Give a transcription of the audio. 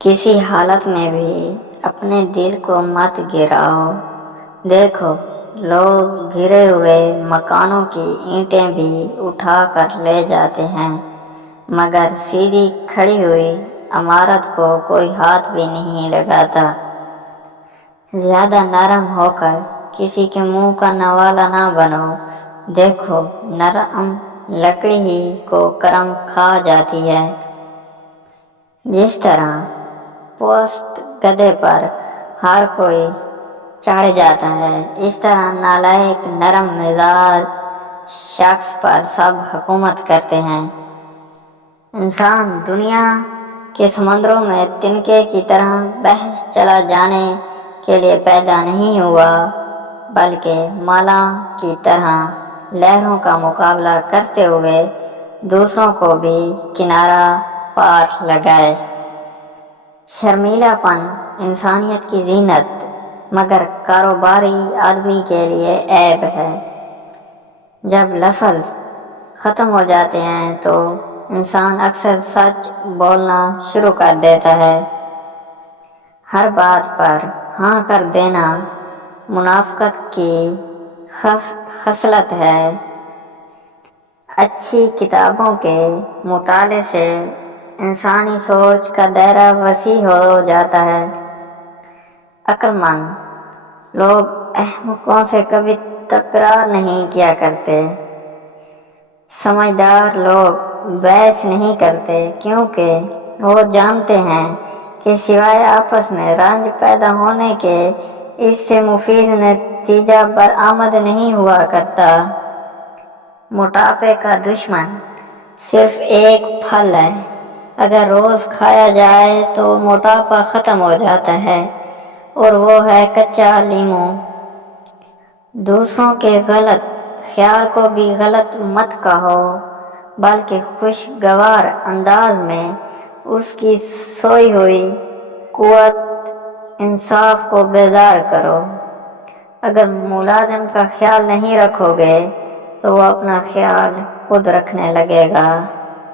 किसी हालत में भी अपने दिल को मत गिराओ। देखो, लोग गिरे हुए मकानों की ईंटें भी उठा कर ले जाते हैं, मगर सीधी खड़ी हुई इमारत को कोई हाथ भी नहीं लगाता। ज्यादा नरम होकर किसी के मुंह का नवाला ना बनो। देखो, नरम लकड़ी ही को करम खा जाती है। जिस तरह पोस्ट गधे पर हर कोई चढ़ जाता है, इस तरह नालायक नरम मिजाज शख्स पर सब हुकूमत करते हैं। इंसान दुनिया के समंदरों में तिनके की तरह बह चला जाने के लिए पैदा नहीं हुआ, बल्कि माला की तरह लहरों का मुकाबला करते हुए दूसरों को भी किनारा पार लगाए। शर्मीलापन इंसानियत की जीनत, मगर कारोबारी आदमी के लिए ऐब है। जब लफ्ज़ ख़त्म हो जाते हैं तो इंसान अक्सर सच बोलना शुरू कर देता है। हर बात पर हाँ कर देना मुनाफ़िक़त की खसलत है। अच्छी किताबों के मुताले से इंसानी सोच का दायरा वसी हो जाता है। अक्लमंद लोग अहमकों से कभी तकरार नहीं किया करते। समझदार लोग बहस नहीं करते, क्योंकि वो जानते हैं कि सिवाय आपस में रंज पैदा होने के इससे मुफीद नतीजा बरामद नहीं हुआ करता। मोटापे का दुश्मन सिर्फ एक फल है। अगर रोज खाया जाए तो मोटापा खत्म हो जाता है, और वो है कच्चा लीमू। दूसरों के गलत ख्याल को भी गलत मत कहो, बल्कि खुशगवार अंदाज में उसकी सोई हुई कुव्वत इंसाफ को बेदार करो। अगर मुलाजिम का ख्याल नहीं रखोगे तो वो अपना ख्याल खुद रखने लगेगा।